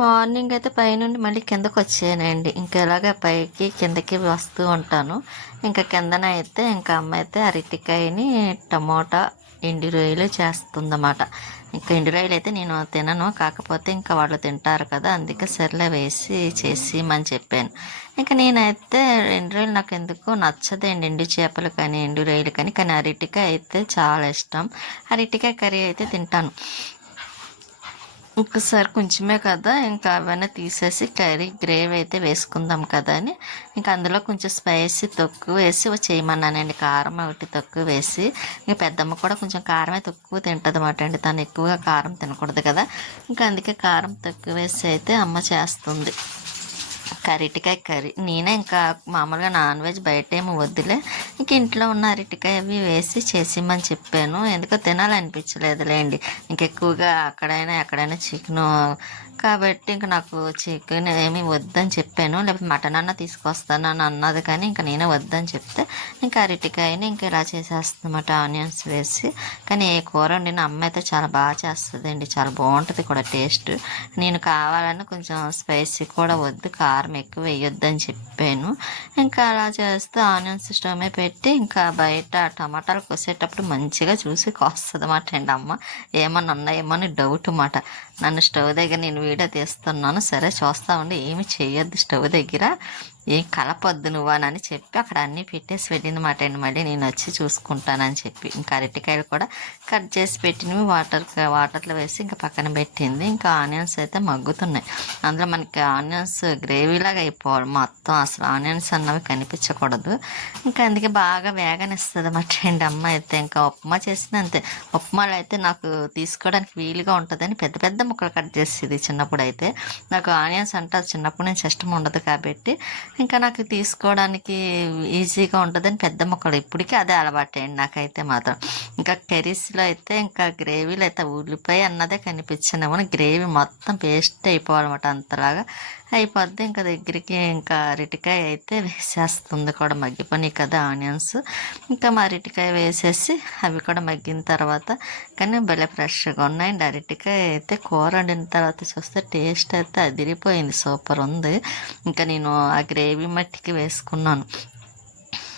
Morning అయితే పైనుండి మళ్ళీ కిందకొచ్చానండి. ఇంకా ఇలాగ పైకి, కిందకి వస్తూ ఉంటాను. ఇంకా కిందన అయితే ఇంకా అమ్మ అయితే అరటికాయని టమోటా, ఎండు రొయ్యలు చేస్తుందన్నమాట. ఇంకా ఎండు రొయ్యలు అయితే నేను తినను. కాకపోతే ఇంకా వాళ్ళు తింటారు కదా! అందుకే సర్లే వేసి చేసియమని చెప్పాను. ఇంక నేనైతే ఎండు రొయ్యలు నాకెందుకో నచ్చదండి. ఎండు చేపలు కానీ, ఎండు రొయ్యలు కానీ. కానీ అరటికాయ అయితే చాలా ఇష్టం. అరటికాయ కర్రీ అయితే తింటాను. ఇంకోసారి కొంచెమే కదా ఇంకా అవన్నీ తీసేసి గ్రేవీ అయితే వేసుకుందాం కదా అని ఇంకా అందులో కొంచెం స్పైసీ తక్కువ వేసి చేయమన్నానండి. కారం ఒకటి తక్కువ వేసి, ఇంక పెద్దమ్మ కూడా కొంచెం కారమే తక్కువ తింటుంది అన్నమాట అండి. తను ఎక్కువగా కారం తినకూడదు కదా, ఇంకా అందుకే కారం తక్కువ వేసి అయితే అమ్మ చేస్తుంది అరటికాయ కర్రీ. నేనే ఇంకా మామూలుగా నాన్ వెజ్ బయట ఏమి వద్దులే, ఇంక ఇంట్లో ఉన్న అరటికాయ అవి వేసి చేసిమని చెప్పాను. ఎందుకో తినాలనిపించలేదులేండి. ఇంకెక్కువగా అక్కడైనా ఎక్కడైనా చికెను కాబట్టి ఇంక నాకు చికెన్ ఏమీ వద్దని చెప్పాను. లేకపోతే మటన్ అన్న తీసుకొస్తానని అన్నది, కానీ ఇంకా నేనే వద్దని చెప్తే ఇంకా అరటికాయని ఇంకా ఇలా చేసేస్తుందన్నమాట ఆనియన్స్ వేసి. కానీ ఏ కూర వండిన అమ్మ అయితే చాలా బాగా చేస్తుందండి, చాలా బాగుంటుంది కూడా టేస్ట్. నేను కావాలని కొంచెం స్పైసీ కూడా వద్దు, కారం ఎక్కువ వేయొద్దని చెప్పాను. ఇంకా అలా చేస్తూ ఆనియన్స్ స్టవ్ మీద పెట్టి ఇంకా బయట టమాటాలు కోసేటప్పుడు మంచిగా చూసి కోస్తుంది అన్నమాట అండి అమ్మ. ఏమన్నా ఉన్నాయేమో అని డౌట్ అన్నమాట. నన్ను స్టవ్ దగ్గర నేను వీడియో తీస్తున్నాను, సరే చూస్తా ఉండి ఏమి చేయొద్దు స్టవ్ దగ్గర, ఏం కలపొద్దు నువ్వనని చెప్పి అక్కడ అన్నీ పెట్టేసి వెళ్ళిందన్నమాట అండి. మళ్ళీ నేను వచ్చి చూసుకుంటానని చెప్పి ఇంకా అరటికాయలు కూడా కట్ చేసి పెట్టినవి వాటర్లో వేసి ఇంకా పక్కన పెట్టింది. ఇంకా ఆనియన్స్ అయితే మగ్గుతున్నాయి. అందులో మనకి ఆనియన్స్ గ్రేవీలాగా అయిపోవాలి మొత్తం, అసలు ఆనియన్స్ అన్నవి కనిపించకూడదు. ఇంకా అందుకే బాగా వేగనిస్తుంది అన్నమాట అండి అమ్మ అయితే. ఇంకా ఉప్మా చేసిన అంతే, ఉప్మాలో అయితే నాకు తీసుకోవడానికి వీలుగా ఉంటుందని పెద్ద పెద్ద ముక్కలు కట్ చేసేది చిన్నప్పుడు అయితే. నాకు ఆనియన్స్ అంటే అది చిన్నప్పుడు నుంచి ఇష్టం ఉండదు కాబట్టి ఇంకా నాకు తీసుకోవడానికి ఈజీగా ఉంటుందని పెద్ద ముక్కలు, ఇప్పటికీ అదే అలవాటండి నాకైతే మాత్రం. ఇంకా కర్రీస్లో అయితే ఇంకా గ్రేవీలో అయితే ఉల్లిపాయ అన్నదే కనిపించనేమో, గ్రేవీ మొత్తం పేస్ట్ అయిపోవాలన్నమాట, అంతలాగా అయిపోద్ది. ఇంకా దగ్గరికి ఇంకా అరటికాయ అయితే వేసేస్తుంది కూడా, మగ్గిపోయి కదా ఆనియన్స్. ఇంకా మా అరటికాయ వేసేసి అవి కూడా మగ్గిన తర్వాత, కానీ భలే ఫ్రెష్గా ఉన్నాయండి అరటికాయ అయితే. కూర వండిన తర్వాత చూస్తే టేస్ట్ అయితే అదిరిపోయింది, సూపర్ ఉంది. ఇంకా నేను ఆ గ్రేవీ మట్టికి వేసుకున్నాను.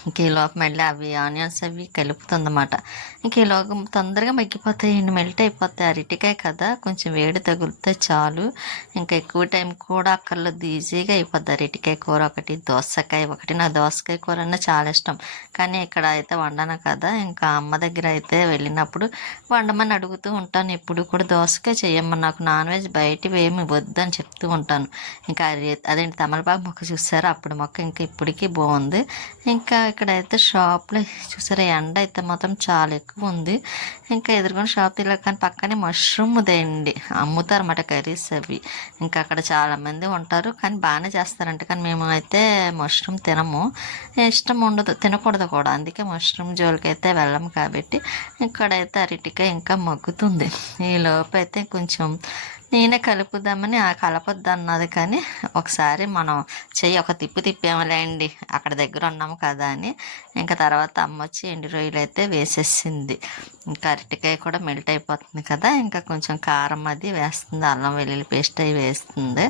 ఇంక ఈలోపు మళ్ళీ అవి ఆనియన్స్ అవి కలుపుతుందన్నమాట. ఇంక ఈలోగా తొందరగా మగ్గిపోతాయండి, మెల్ట్ అయిపోతాయి. అరటికాయ కదా కొంచెం వేడి తగిలితే చాలు, ఇంకా ఎక్కువ టైం కూడా అక్కర్లేదు, ఈజీగా అయిపోద్ది అరటికాయ కూర ఒకటి. దోసకాయ ఒకటి, నాకు దోసకాయ కూర అన్నా చాలా ఇష్టం, కానీ ఇక్కడ అయితే వండను కదా. ఇంకా అమ్మ దగ్గర అయితే వెళ్ళినప్పుడు వండమని అడుగుతూ ఉంటాను ఎప్పుడు కూడా. దోసకాయ చేయమ్మని, నాకు నాన్ వెజ్ బయటవి ఏమి వద్దని చెప్తూ ఉంటాను. ఇంకా అదేంటి తమలపాకు మొక్క చూసారా, అప్పుడు మొక్క ఇంకా ఇప్పటికీ బాగుంది. ఇంకా ఇక్కడైతే షాప్లో చూసారా ఎండ అయితే మాత్రం చాలా ఎక్కువ ఉంది. ఇంకా ఎదురుకొని షాప్ ఇలా, కానీ పక్కనే మష్రూమ్ దేండి అమ్ముతారు అన్నమాట కర్రీస్ అవి. ఇంకా అక్కడ చాలామంది ఉంటారు, కానీ బాగానే చేస్తారంట. కానీ మేము అయితే మష్రూమ్ తినము, ఇష్టం ఉండదు, తినకూడదు కూడా, అందుకే మష్రూమ్ జోలికి అయితే వెళ్ళము. కాబట్టి ఇక్కడైతే అరటికాయ ఇంకా మగ్గుతుంది. ఈ లోపు అయితే కొంచెం నేనే కలుపుదామని కలపొద్దు అన్నది, కానీ ఒకసారి మనం ఒక తిప్పాములేండి, అక్కడ దగ్గర ఉన్నాము కదా అని. ఇంకా తర్వాత అమ్మ వచ్చి ఎండు రొయ్యలు అయితే వేసేసింది. ఇంకా అరటికాయ కూడా మెల్ట్ అయిపోతుంది కదా, ఇంకా కొంచెం కారం అది వేస్తుంది, అల్లం వెల్లుల్లి పేస్ట్ అవి వేస్తుంది.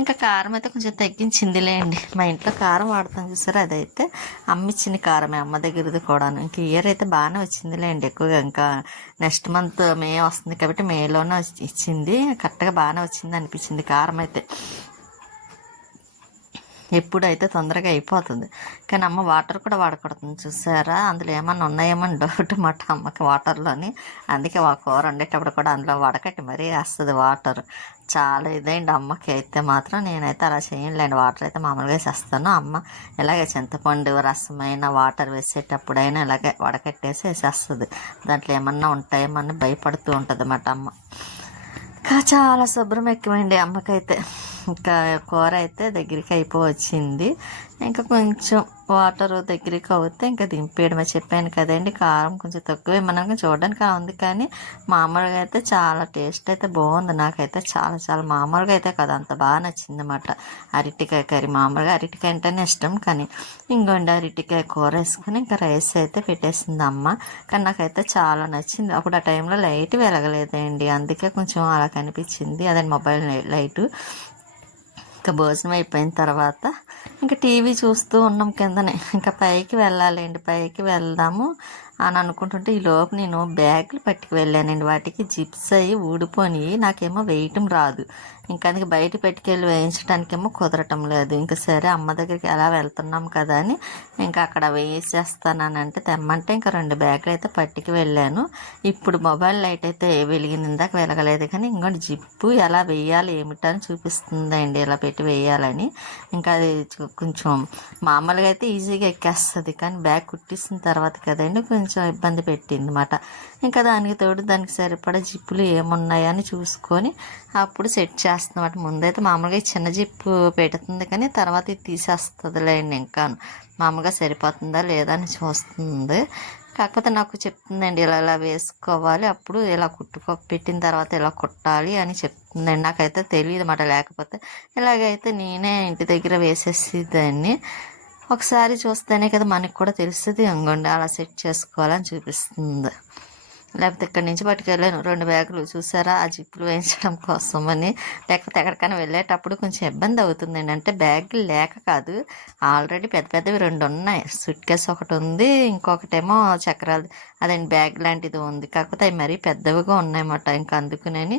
ఇంకా కారం అయితే కొంచెం తగ్గించిందిలేండి, మా ఇంట్లో కారం వాడతాం చూసారా, అదైతే అమ్మ ఇచ్చిన కారమే, అమ్మ దగ్గరది కూడాను. ఇంక ఇయర్ అయితే బాగానే వచ్చిందిలేండి ఎక్కువగా. ఇంకా నెక్స్ట్ మంత్ మే వస్తుంది కాబట్టి మేలోనే ఇచ్చింది, కరెక్ట్గా బాగానే వచ్చింది అనిపించింది కారం అయితే. ఎప్పుడైతే తొందరగా అయిపోతుంది, కానీ అమ్మ వాటర్ కూడా వాడకూడదు చూసారా, అందులో ఏమన్నా ఉన్నాయేమో అని డౌట్ అన్నమాట అమ్మకి వాటర్లోని. అందుకే కూర వండేటప్పుడు కూడా అందులో వడకట్టి మరీ వేస్తుంది వాటర్. చాలా ఇదేంటి అమ్మకి అయితే మాత్రం. నేనైతే అలా చేయలేండి, వాటర్ అయితే మామూలుగా వేసేస్తాను. అమ్మ ఇలాగే చింతపండు రసమైన వాటర్ వేసేటప్పుడైనా ఇలాగే వడకట్టేసి వేసేస్తుంది, దాంట్లో ఏమన్నా ఉంటాయేమో అని భయపడుతూ ఉంటుంది అన్నమాట అమ్మ. చాలా శుభ్రం ఎక్కువండి అమ్మకైతే. ఇంకా కూర అయితే దగ్గరికి అయిపోవచ్చింది. ఇంకా కొంచెం వాటర్ దగ్గరికి అవుతే ఇంకా దింపేయడమే. చెప్పాను కదండి, కారం కొంచెం తక్కువే మనకు చూడడానికి అలా ఉంది, కానీ మామూలుగా అయితే చాలా టేస్ట్ అయితే బాగుంది. నాకైతే చాలా చాలా మామూలుగా అయితే కదా, అంత బాగా నచ్చింది అన్నమాట. అరటికాయ కర్రీ, మామూలుగా అరటికాయ అంటేనే ఇష్టం, కానీ ఇంకోండి అరటికాయ కూర వేసుకుని ఇంకా రైస్ అయితే పెట్టేసింది అమ్మ. కానీ నాకైతే చాలా నచ్చింది. అప్పుడు ఆ టైంలో లైట్ వెలగలేదండి, అందుకే కొంచెం అలా కనిపించింది, అదే మొబైల్ లైటు. ఇంకా భోజనం అయిపోయిన తర్వాత ఇంకా టీవీ చూస్తూ ఉన్నాం కిందనే. ఇంకా పైకి వెళ్ళాలండి, పైకి వెళ్దాము అని అనుకుంటుంటే ఈ లోపు నేను బ్యాగులు పట్టుకు వెళ్ళానండి. వాటికి జిప్స్ అయ్యి ఊడిపోయి, నాకేమో వేయటం రాదు. ఇంకా అందుకే బయట పెట్టుకెళ్ళి వేయించడానికేమో కుదరటం లేదు. ఇంకా సరే అమ్మ దగ్గరికి ఎలా వెళ్తున్నాం కదా అని ఇంకా అక్కడ వేసేస్తానంటే తెమ్మంటే ఇంకా 2 బ్యాగులు అయితే పట్టుకు వెళ్ళాను. ఇప్పుడు మొబైల్ లైట్ అయితే వెలిగింది, ఇందాక వెలగలేదు, కానీ ఇంకోటి జిప్పు ఎలా వేయాలి ఏమిటని చూపిస్తుందండి, ఇలా పెట్టి వేయాలని. ఇంకా అది కొంచెం మామూలుగా అయితే ఈజీగా ఎక్కేస్తుంది, కానీ బ్యాగ్ కుట్టిసిన తర్వాత కదండి కొంచెం ఇబ్బంది పెట్టింది అన్నమాట. ఇంకా దానికి తోడు దానికి సరిపడా జిప్పులు ఏమున్నాయని చూసుకొని అప్పుడు సెట్ చేస్తున్నమాట. ముందైతే మామూలుగా చిన్న జిప్పు పెడుతుంది, కానీ తర్వాత ఇది తీసేస్తుందిలేండి. ఇంకా మామూలుగా సరిపోతుందా లేదా అని చూస్తుంది. కాకపోతే నాకు చెప్తుందండి, ఇలా ఇలా వేసుకోవాలి, అప్పుడు ఇలా పెట్టిన తర్వాత ఇలా కుట్టాలి అని చెప్తుందండి. నాకైతే తెలియదు అన్నమాట, లేకపోతే ఇలాగైతే నేనే ఇంటి దగ్గర వేసేసి దాన్ని ఒకసారి చూస్తేనే కదా మనకి కూడా తెలుస్తుంది. అంగండి అలా సెట్ చేసుకోవాలని చూపిస్తుంది. లేకపోతే ఇక్కడి నుంచి పట్టుకెళ్ళాను 2 బ్యాగులు, చూసారా, ఆ జిప్పులు వేయించడం కోసం అని. లేకపోతే ఎక్కడికైనా వెళ్ళేటప్పుడు కొంచెం ఇబ్బంది అవుతుందండి. అంటే బ్యాగులు లేక కాదు, ఆల్రెడీ పెద్ద పెద్దవి 2 ఉన్నాయి. సూట్ కేసు ఒకటి ఉంది, ఇంకొకటేమో చక్రాలు అదండి బ్యాగ్ లాంటిది ఉంది. కాకపోతే అవి మరీ పెద్దవిగా ఉన్నాయన్నమాట. ఇంకా అందుకునేని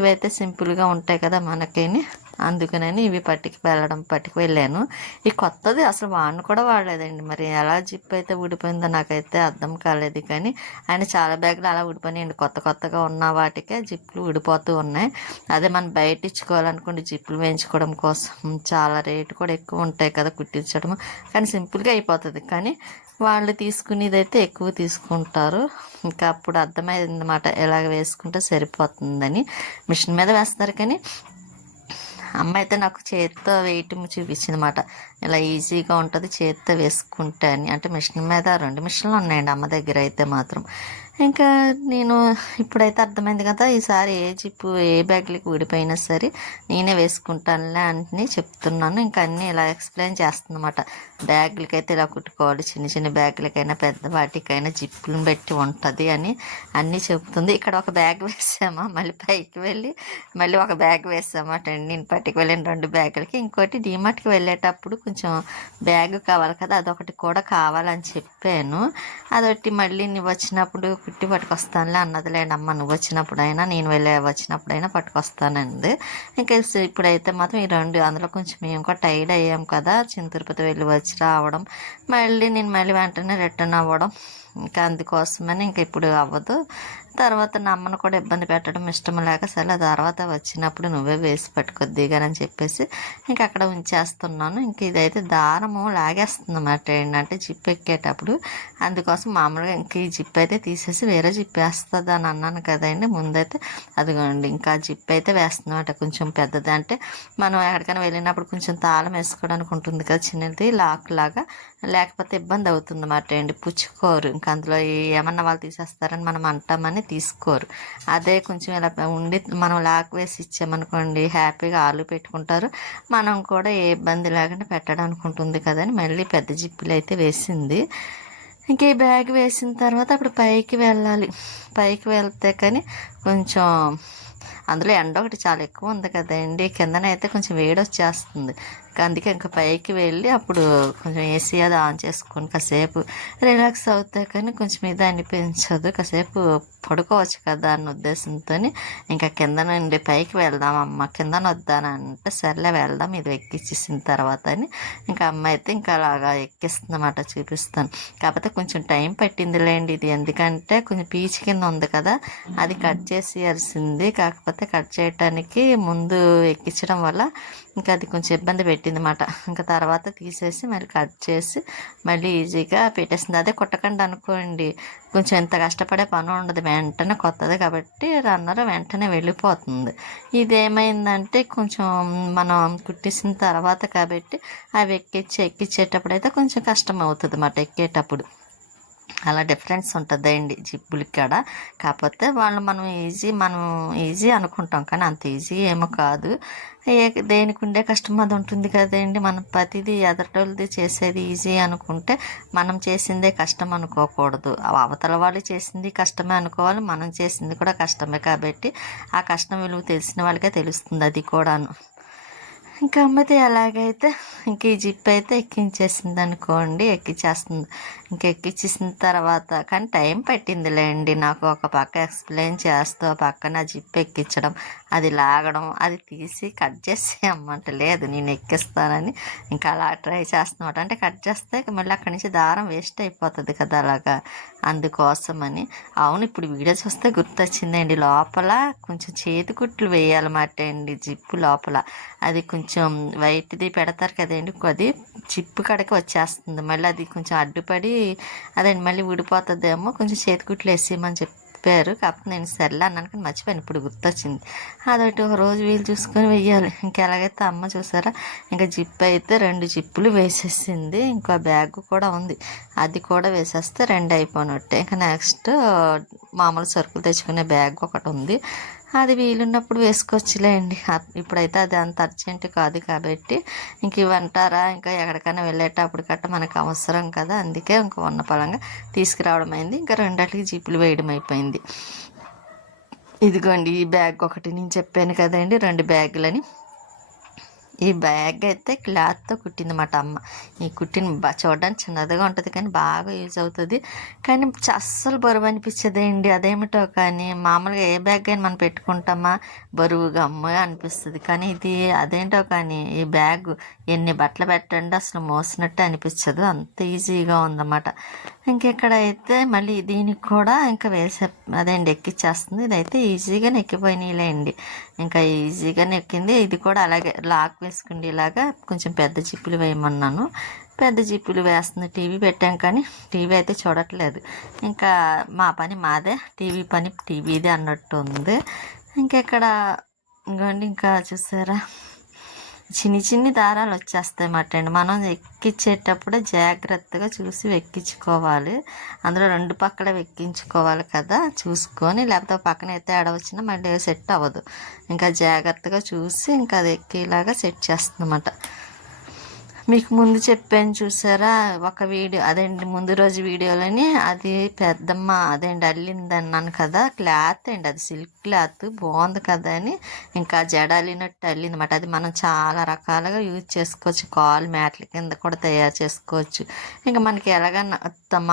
ఇవైతే సింపుల్గా ఉంటాయి కదా మనకేని, అందుకనని ఇవి పట్టుకు వెళ్ళాను. ఈ కొత్తది అసలు వాడిని కూడా వాడలేదండి. మరి ఎలా జిప్ అయితే ఊడిపోయిందో నాకైతే అర్థం కాలేదు. కానీ ఆయన చాలా బ్యాగులు అలా ఊడిపోయినాయండి. కొత్తగా ఉన్న వాటికే జిప్పులు ఊడిపోతూ ఉన్నాయి. అదే మనం బయట ఇచ్చుకోవాలనుకోండి, జిప్పులు వేయించుకోవడం కోసం చాలా రేటు కూడా ఎక్కువ ఉంటాయి కదా కుట్టించడం, కానీ సింపుల్గా అయిపోతుంది. కానీ వాళ్ళు తీసుకునేది అయితే ఎక్కువ తీసుకుంటారు. ఇంకా అప్పుడు అర్థమైంది అన్నమాట, ఎలాగ వేసుకుంటే సరిపోతుందని. మిషన్ మీద వేస్తారు, కానీ అమ్మ అయితే నాకు చేతితో వేయటం చూపించింది అన్నమాట. ఇలా ఈజీగా ఉంటుంది చేతితో వేసుకుంటే అని. అంటే మిషన్ మీద 2 మిషన్లు ఉన్నాయండి అమ్మ దగ్గర అయితే మాత్రం. ఇంకా నేను ఇప్పుడైతే అర్థమైంది కదా, ఈసారి ఏ జిప్పు ఏ బ్యాగ్లకి ఊడిపోయినా సరే నేనే వేసుకుంటానులే అని చెప్తున్నాను. ఇంకా అన్నీ ఇలా ఎక్స్ప్లెయిన్ చేస్తుందన్నమాట. బ్యాగులకి అయితే ఇలా కుట్టుకోవాలి, చిన్న చిన్న బ్యాగులకైనా పెద్ద వాటికైనా జిప్పులను బట్టి ఉంటుంది అని అన్నీ చెబుతుంది. ఇక్కడ ఒక బ్యాగ్ వేసామా, మళ్ళీ పైకి వెళ్ళి మళ్ళీ ఒక బ్యాగ్ వేసామాట అండి. నేను పట్టుకు వెళ్ళిన 2 బ్యాగులకి. ఇంకోటి డీమార్ట్కి వెళ్ళేటప్పుడు కొంచెం బ్యాగ్ కావాలి కదా, అదొకటి కూడా కావాలని చెప్పాను. అదొకటి మళ్ళీ నువ్వు వచ్చినప్పుడు కుట్టి పట్టుకొస్తానులే అన్నదిలేండి అమ్మ, నువ్వు వచ్చినప్పుడైనా నేను వచ్చినప్పుడైనా పట్టుకొస్తానండి. ఇంకా ఇప్పుడైతే మాత్రం ఈ 2, అందులో కొంచెం మేము కూడా టైర్డ్ అయ్యాం కదా, చిన్న తిరుపతి వెళ్ళి వచ్చి రావడం, మళ్ళీ వెంటనే రిటర్న్ అవ్వడం, ఇంకా అందుకోసమని ఇంకా ఇప్పుడు అవ్వదు. తర్వాత నా అమ్మను కూడా ఇబ్బంది పెట్టడం ఇష్టం లేక, సరే తర్వాత వచ్చినప్పుడు నువ్వే వేసి పట్టుకొద్దిగానని చెప్పేసి ఇంకా అక్కడ ఉంచేస్తున్నాను. ఇంక ఇదైతే దారము లాగేస్తుంది అన్నమాట. ఏంటంటే జిప్ ఎక్కేటప్పుడు, అందుకోసం మామూలుగా ఇంక ఈ జిప్ అయితే తీసేసి వేరే జిప్ వేస్తుంది అని అన్నాను కదండి ముందైతే. అదిగోండి ఇంకా జిప్ అయితే వేస్తుందన్నమాట, కొంచెం పెద్దది. అంటే మనం ఎక్కడికైనా వెళ్ళినప్పుడు కొంచెం తాళం వేసుకోవడానికి ఉంటుంది కదా చిన్నది, లాక్ లాగా, లేకపోతే ఇబ్బంది అవుతుంది అన్నమాట అండి, పుచ్చుకోరు. ఇంకా అందులో ఏమన్నా వాళ్ళు తీసేస్తారని మనం అంటామని తీసుకోరు. అదే కొంచెం ఇలా ఉండి మనం లాక్ వేసి ఇచ్చామనుకోండి, హ్యాపీగా ఆలు పెట్టుకుంటారు, మనం కూడా ఏ ఇబ్బంది లేకుండా పెట్టడానికి ఉంటుంది కదని మళ్ళీ పెద్ద జిప్పులు అయితే వేసింది. ఇంక ఈ బ్యాగ్ వేసిన తర్వాత అప్పుడు పైకి వెళ్ళాలి. పైకి వెళ్తే కానీ కొంచెం అందులో ఎండ ఒకటి చాలా ఎక్కువ ఉంది కదండి, కిందనైతే కొంచెం వేడి వచ్చేస్తుంది. అందుకే ఇంకా పైకి వెళ్ళి అప్పుడు కొంచెం ఏసీ అది ఆన్ చేసుకొని కాసేపు రిలాక్స్ అవుతాయి, కానీ కొంచెం ఇది అనిపించదు, కాసేపు పడుకోవచ్చు కదా అన్న ఉద్దేశంతో ఇంకా కింద నుండి పైకి వెళ్దామమ్మ, కిందన వద్దానంటే సర్లే వెళ్దాం ఇది ఎక్కిచ్చేసిన తర్వాత అని ఇంకా అమ్మ అయితే ఇంకా అలాగా ఎక్కిస్తుందన్నమాట, చూపిస్తాను. కాకపోతే కొంచెం టైం పట్టిందిలేండి ఇది, ఎందుకంటే కొంచెం పీచు కింద ఉంది కదా, అది కట్ చేసేయాల్సింది. కాకపోతే అయితే కట్ చేయటానికి ముందు ఎక్కించడం వల్ల ఇంకా అది కొంచెం ఇబ్బంది పెట్టింది అన్నమాట. ఇంకా తర్వాత తీసేసి మళ్ళీ కట్ చేసి మళ్ళీ ఈజీగా పెట్టేసింది. అదే కుట్టకండి అనుకోండి కొంచెం ఎంత కష్టపడే పని ఉండదు, వెంటనే కొత్తది కాబట్టి రన్నర్ వెంటనే వెళ్ళిపోతుంది. ఇదేమైందంటే కొంచెం మనం కుట్టేసిన తర్వాత కాబట్టి అవి ఎక్కించేటప్పుడు అయితే కొంచెం కష్టం అవుతుంది అన్నమాట ఎక్కేటప్పుడు. అలా డిఫరెన్స్ ఉంటుందండి జిప్పులకి కాడ. కాకపోతే మనం ఈజీ అనుకుంటాం కానీ అంత ఈజీ ఏమో కాదు. దేనికి ఉండే కష్టం అది ఉంటుంది కదండి. మనం ప్రతిదీ ఎదటోళ్ళది చేసేది ఈజీ అనుకుంటే మనం చేసిందే కష్టం అనుకోకూడదు. అవతల వాళ్ళు చేసింది కష్టమే అనుకోవాలి, మనం చేసింది కూడా కష్టమే. కాబట్టి ఆ కష్టం విలువ తెలిసిన వాళ్ళకే తెలుస్తుంది అది కూడాను. ఇంకా అమ్మతే ఎలాగైతే ఇంక ఈ జిప్ అయితే ఎక్కించేసింది అనుకోండి, ఎక్కించేస్తుంది. ఇంక ఎక్కించేసిన తర్వాత కానీ టైం పట్టిందిలేండి నాకు. ఒక పక్క ఎక్స్ప్లెయిన్ చేస్తూ ఆ పక్కన జిప్ ఎక్కించడం, అది లాగడం, అది తీసి కట్ చేసి అమ్మంట లేదు నేను ఎక్కిస్తానని ఇంకా అలా ట్రై చేస్తున్నమాట. అంటే కట్ చేస్తే మళ్ళీ అక్కడి నుంచి దారం వేస్ట్ అయిపోతుంది కదా అలాగా, అందుకోసమని. అవును, ఇప్పుడు వీడియో చూస్తే గుర్తొచ్చిందండి, లోపల కొంచెం చేతి కుట్లు వేయాలన్నమాట అండి జిప్పు లోపల. అది కొంచెం వైట్ది పెడతారు కదండి, అది చిప్పు కడకి వచ్చేస్తుంది. మళ్ళీ అది కొంచెం అడ్డుపడి అదండి మళ్ళీ ఊడిపోతుందేమో, కొంచెం చేతికుట్లు వేసేయమని చెప్పారు. కాకపోతే నేను సర్లే అన్నాను కానీ మర్చిపోయాను, ఇప్పుడు గుర్తొచ్చింది. అదొకటి ఒక రోజు వీలు చూసుకొని వెయ్యాలి. ఇంకెలాగైతే అమ్మ చూసారా ఇంకా జిప్ అయితే 2 జిప్పులు వేసేసింది. ఇంకో బ్యాగ్ కూడా ఉంది, అది కూడా వేసేస్తే 2 అయిపోయినట్టే. ఇంకా నెక్స్ట్ మామూలు సరుకులు తెచ్చుకునే బ్యాగ్ ఒకటి ఉంది, అది వీలున్నప్పుడు వేసుకోవచ్చులేండి. ఇప్పుడైతే అది అంత అర్జెంట్ కాదు కాబట్టి ఇంక ఇవంటారా ఇంకా ఎక్కడికైనా వెళ్ళేటప్పుడు గట్ట మనకు అవసరం కదా, అందుకే ఇంక ఉన్న పలంగా తీసుకురావడం అయింది. ఇంకా 2 జీపులు వేయడం అయిపోయింది. ఇదిగోండి ఈ బ్యాగ్ ఒకటి, నేను చెప్పాను కదండి 2 బ్యాగులని. ఈ బ్యాగ్ అయితే క్లాత్తో కుట్టిందన్నమాట అమ్మ. ఈ కుట్టిన చూడడానికి చిన్నదిగా ఉంటుంది కానీ బాగా యూజ్ అవుతుంది. కానీ అస్సలు బరువు అనిపించదండి, అదేమిటో కానీ. మామూలుగా ఏ బ్యాగ్ అయినా మనం పెట్టుకుంటామా బరువుగా అమ్మగా అనిపిస్తుంది, కానీ ఇది అదేంటో కానీ ఈ బ్యాగ్ ఎన్ని బట్టలు పెట్టండి అసలు మోసినట్టే అనిపించదు, అంత ఈజీగా ఉందన్నమాట. ఇంకెక్కడైతే మళ్ళీ దీనికి కూడా ఇంకా అదేండి ఎక్కిచ్చేస్తుంది. ఇదైతే ఈజీగా ఎక్కిపోయినాయిలేండి, ఇంకా ఈజీగా ఎక్కింది. ఇది కూడా అలాగే లాక్ వేసుకుండి ఇలాగా కొంచెం పెద్ద జిప్పులు వేయమన్నాను, పెద్ద జిప్పులు వేస్తుంది. టీవీ పెట్టాం కానీ టీవీ అయితే చూడట్లేదు. ఇంకా మా పని మాదే, టీవీ పని టీవీదే అన్నట్టు ఉంది. ఇంకెక్కడ ఇంకోండి ఇంకా చూసారా చిన్ని దారాలు వచ్చేస్తాయి అన్నమాట అండి. మనం ఎక్కించేటప్పుడు జాగ్రత్తగా చూసి ఎక్కించుకోవాలి. అందులో 2 పక్కల ఎక్కించుకోవాలి కదా చూసుకొని, లేకపోతే పక్కన అయితే వచ్చినా మళ్ళీ సెట్ అవ్వదు. ఇంకా జాగ్రత్తగా చూసి ఇంకా అది ఎక్కేలాగా సెట్ చేస్తుందన్నమాట. మీకు ముందు చెప్పాను చూసారా ఒక వీడియో, అదేంటి ముందు రోజు వీడియోలోని, అది పెద్దమ్మ అదేంటి అల్లింది అన్నాను కదా, క్లాత్ అండి అది సిల్క్ క్లాత్ బాగుంది కదా అని ఇంకా జడ అల్లినట్టు అల్లిందన్నమాట. అది మనం చాలా రకాలుగా యూజ్ చేసుకోవచ్చు, కాల్ మ్యాట్ల కింద కూడా తయారు చేసుకోవచ్చు. ఇంకా మనకి ఎలాగన్నా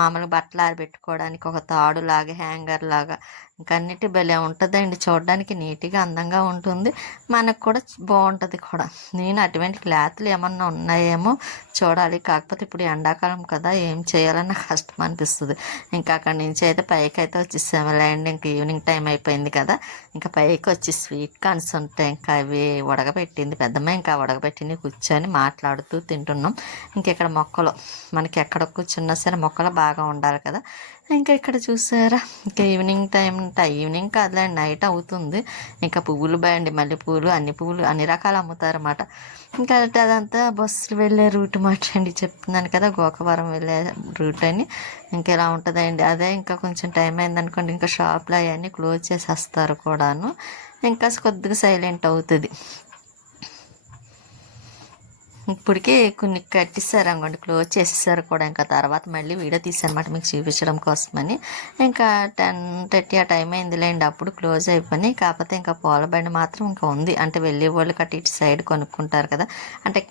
మామూలుగా బట్టలు ఆరబెట్టుకోవడానికి ఒక తాడు లాగా హ్యాంగర్ లాగా ఇంకా అన్నిటి భలే ఉంటుందండి, చూడడానికి నీట్గా అందంగా ఉంటుంది, మనకు కూడా బాగుంటుంది కూడా. నేను అటువంటి క్లాత్లు ఏమన్నా ఉన్నాయేమో చూడాలి. కాకపోతే ఇప్పుడు ఎండాకాలం కదా ఏం చేయాలన్నా కష్టం అనిపిస్తుంది. ఇంకా అక్కడి నుంచి అయితే పైకి అయితే వచ్చేసాము ల్యాండ్. ఇంక ఈవినింగ్ టైం అయిపోయింది కదా, ఇంకా పైకి వచ్చి స్వీట్ కార్న్స్ ఉంటాయి ఇంకా అవి ఉడకబెట్టింది పెద్దమ్మ. ఇంకా ఉడకబెట్టింది కూర్చొని మాట్లాడుతూ తింటున్నాం. ఇంకెక్కడ మొక్కలు మనకి ఎక్కడ కూర్చున్నా సరే మొక్కలు బాగా ఉండాలి కదా. ఇంకా ఇక్కడ చూసారా ఇంకా ఈవినింగ్ టైం, ఈవినింగ్ కాదులే నైట్ అవుతుంది. ఇంకా పువ్వులు బాయండి, మల్లె పువ్వులు, అన్ని పువ్వులు అన్ని రకాలు అమ్ముతారన్నమాట. ఇంకా అదంతా బస్సులు వెళ్ళే రూట్ మాట అండి, చెప్తున్నాను కదా గోకవరం వెళ్ళే రూట్ అని. ఇంకా ఇలా ఉంటుందండి. అదే ఇంకా కొంచెం టైం అయిందనుకోండి ఇంకా షాప్లో అవన్నీ క్లోజ్ చేసేస్తారు కూడాను, ఇంకా కొద్దిగా సైలెంట్ అవుతుంది. ఇప్పటికే కొన్ని కట్టిస్తారు అనుకోండి, క్లోజ్ చేసేసారు కూడా. ఇంకా తర్వాత మళ్ళీ వీడియో తీసానమాట మీకు చూపించడం కోసమని. ఇంకా 10:30 ఆ టైం అయిందిలేండి, అప్పుడు క్లోజ్ అయిపోయినాయి. కాకపోతే ఇంకా పూల బండి మాత్రం ఇంకా ఉంది, అంటే వెళ్ళే వాళ్ళు కట్టి ఇటు సైడ్ కొనుక్కుంటారు కదా, అంటే